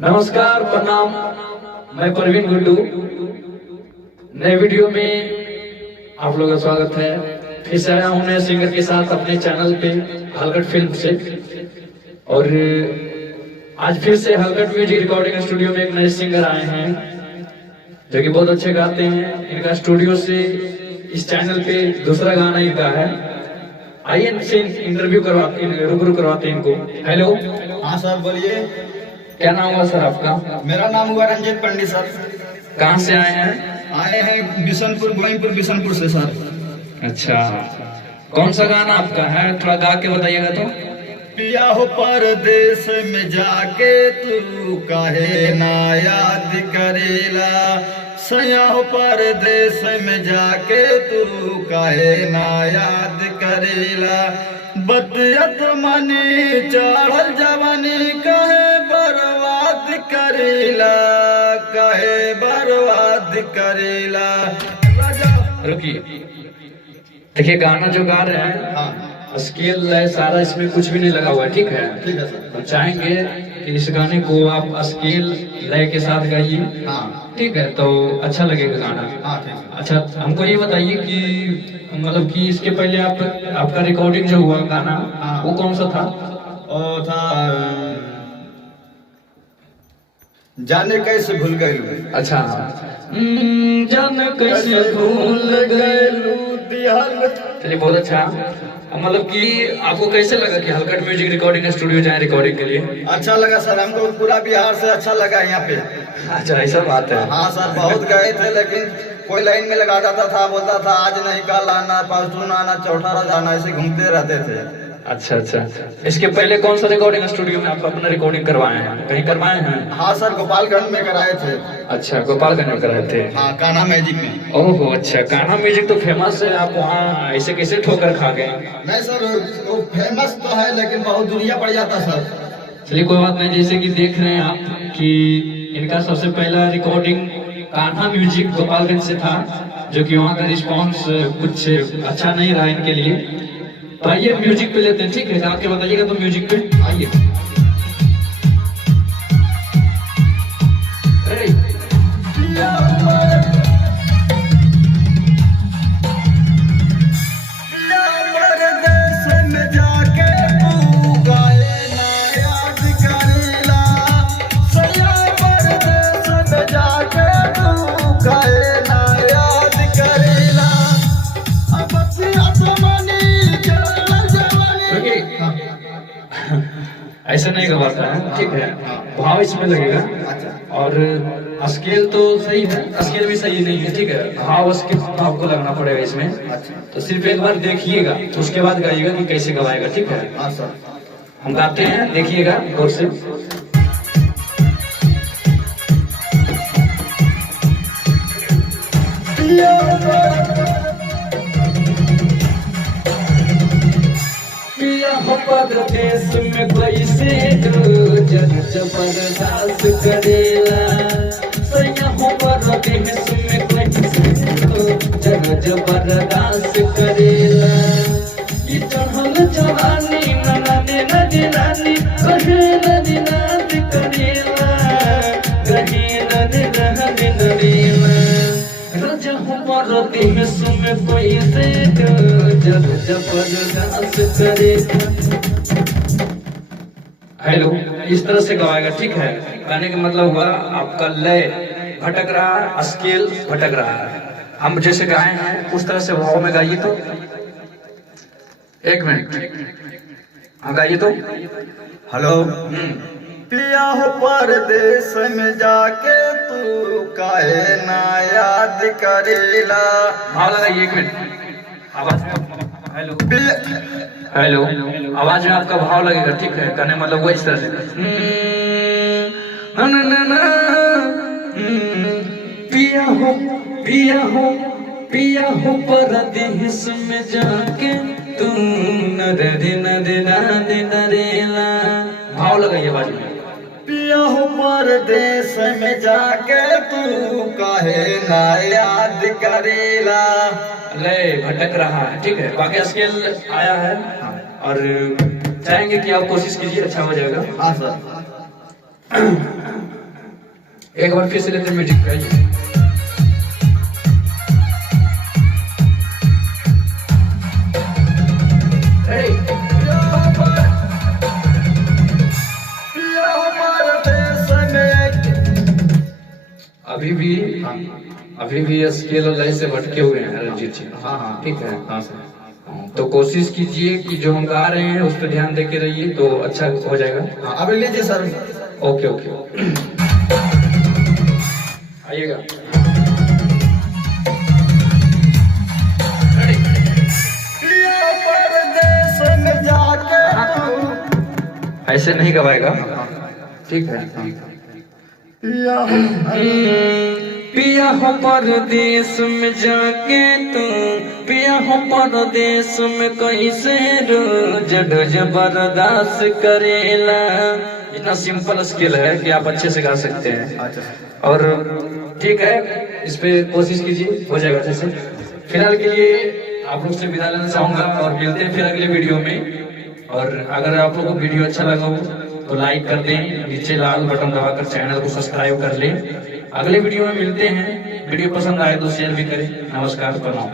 नमस्कार, प्रणाम। मैं प्रवीण गुड्डू। नए वीडियो में आप लोगों का स्वागत है। फिर से आया हूं नए सिंगर के साथ अपने चैनल पे हलगट फिल्म से। और आज फिर से हलगट म्यूजिक रिकॉर्डिंग स्टूडियो में एक नए सिंगर आए हैं जो कि बहुत अच्छे गाते हैं। इनका स्टूडियो से इस चैनल पे दूसरा गाना इनका है। आइए इनसे इंटरव्यू रूबरू करवाते हैं इनको। हेलो। हाँ सर, बोलिए। क्या नाम हुआ सर आपका? मेरा नाम हुआ रंजीत पंडित सर। कहाँ से आए हैं? आए हैं बिशनपुर, गोविंदपुर बिशनपुर से सर। अच्छा, कौन सा गाना आपका है? थोड़ा गा के बताइएगा तो। पिया हो परदेश में जाके तू काहे ना याद करेला, सया हो परदेश में जाके तू काहे ना याद करेला, बतियत मनी चढ़ल जवानी कहे बर्बाद करेला, कहे बर्बाद करेला। रुकिए, देखिए गाना जो गा रहे हैं, हाँ स्केल लय सारा इसमें कुछ भी नहीं लगा हुआ है, ठीक है? ठीक है सर। हम चाहेंगे कि इस गाने को आप स्केल लय के साथ गाइए। हाँ ठीक है, तो अच्छा लगेगा गाना। हाँ ठीक है। अच्छा, हमको ये बताइए कि मतलब कि इसके पहले आपका रिकॉर्डिंग जो हुआ गाना, हाँ। वो कौन सा था? वो था जाने कैसे भूल गए। अच्छा, जाने कैसे भूल गए दियाल। चलिए, बहुत अच्छा। मतलब कि आपको कैसे लगा कि हलगट म्यूजिक रिकॉर्डिंग स्टूडियो जाए रिकॉर्डिंग के लिए? अच्छा लगा सर, हमको पूरा बिहार से अच्छा लगा यहाँ पे। अच्छा, ऐसा बात है। हाँ सर, बहुत गए थे लेकिन कोई लाइन में लगा देता था, बोलता था आज नहीं कल आना, परसों आना, चौथा रोज आना, ऐसे घूमते रहते थे। अच्छा अच्छा, इसके पहले कौन सा रिकॉर्डिंग स्टूडियो में आप अपना रिकॉर्डिंग करवाए हैं? कहीं करवाए हैं? हाँ सर, गोपालगंज में कराए थे। अच्छा, गोपालगंज में कराए थे। हाँ, कान्हा मैजिक में। ओहो, अच्छा, कान्हा म्यूजिक तो फेमस है। आप वहाँ ऐसे कैसे ठोकर खा गए? नहीं सर, वो फेमस तो है लेकिन बहुत दूरिया पड़ जाता सर। चलिए, कोई बात नहीं। जैसे कि देख रहे हैं आप कि इनका सबसे पहला रिकॉर्डिंग कान्हा म्यूजिक गोपालगंज से था, जो कि वहाँ का रिस्पॉन्स कुछ अच्छा नहीं रहा इनके लिए। तो आइए म्यूजिक पे लेते हैं, ठीक है? गा के बताइएगा तो म्यूजिक पे आइए। ऐसा नहीं गवाता है, ठीक है? भाव इसमें लगेगा। और स्केल तो सही है, स्केल भी सही नहीं है, ठीक है? भाव स्केल भाव को लगना पड़ेगा इसमें। तो सिर्फ एक बार देखिएगा, तो उसके बाद गाइएगा कि कैसे गवाएगा, ठीक है? हाँ सर। हम गाते हैं, देखिएगा गौर से। परदेश में कैसे जन जबरदस्त करेला, सैया हो परदेश में कैसे जन जबरदस्त करेला, ये चढ़ल जवानी नदी नदी नानी कहे नदी नाद करेला, कहे नदी नदी नदीला, रज हो परदेश में कैसे जन जबरदस्त करेला। हेलो, इस तरह से गवाएगा, ठीक है? गाने का मतलब हुआ आपका लय भटक रहा है, स्केल भटक रहा है। हम जैसे गाए हैं उस तरह से भाव में गाइए तो। एक मिनट, हाँ गाइए तो। हेलो। पिया हो परदेश में जाके तू काहे ना याद करेला। भाव लगाइए, एक मिनट, आवाज। हेलो हेलो, आवाज में आपका भाव लगेगा, ठीक है? गाने मतलब वो इस तरह से। पिया हो पिया हो पिया हो परदेश में जाके तू नरे नरे नरे नरेला। भाव लगाइए आवाज में। पिया हो परदेश में जाके तू काहे ना याद करेला। ले भटक रहा है, ठीक है? बाकी स्केल आया है और चाहेंगे कि आप कोशिश कीजिए, अच्छा हो जाएगा। हाँ सर। एक बार फिर से लेते म्यूजिक पे आइए। अभी भी स्केल और लय से भटके हुए हैं अरिजीत जी। हाँ ठीक है। हाँ सर। तो कोशिश कीजिए कि जो हम गा रहे हैं उस पर ध्यान देके रहिए तो अच्छा हो जाएगा। हाँ अभी लीजिए सर। ओके ओके आइएगा। ऐसे नहीं गवाएगा। ठीक है। पिया हो परदेश में जाके तू, पिया हो परदेश में कैसे रोज रोज बर्दाश्त करेला। इतना सिंपल स्किल है कि आप अच्छे से गा सकते हैं। अच्छा और ठीक है, इस पे कोशिश कीजिए, हो जाएगा अच्छे से। फिलहाल के लिए आप लोग से विदा लेना चाहूंगा और मिलते हैं फिर अगले वीडियो में। और अगर आप लोगों को वीडियो अच्छा लगा हो तो लाइक कर दें, नीचे लाल बटन दबाकर चैनल को सब्सक्राइब कर लें। अगले वीडियो में मिलते हैं। वीडियो पसंद आए तो शेयर भी करें। नमस्कार, प्रणाम।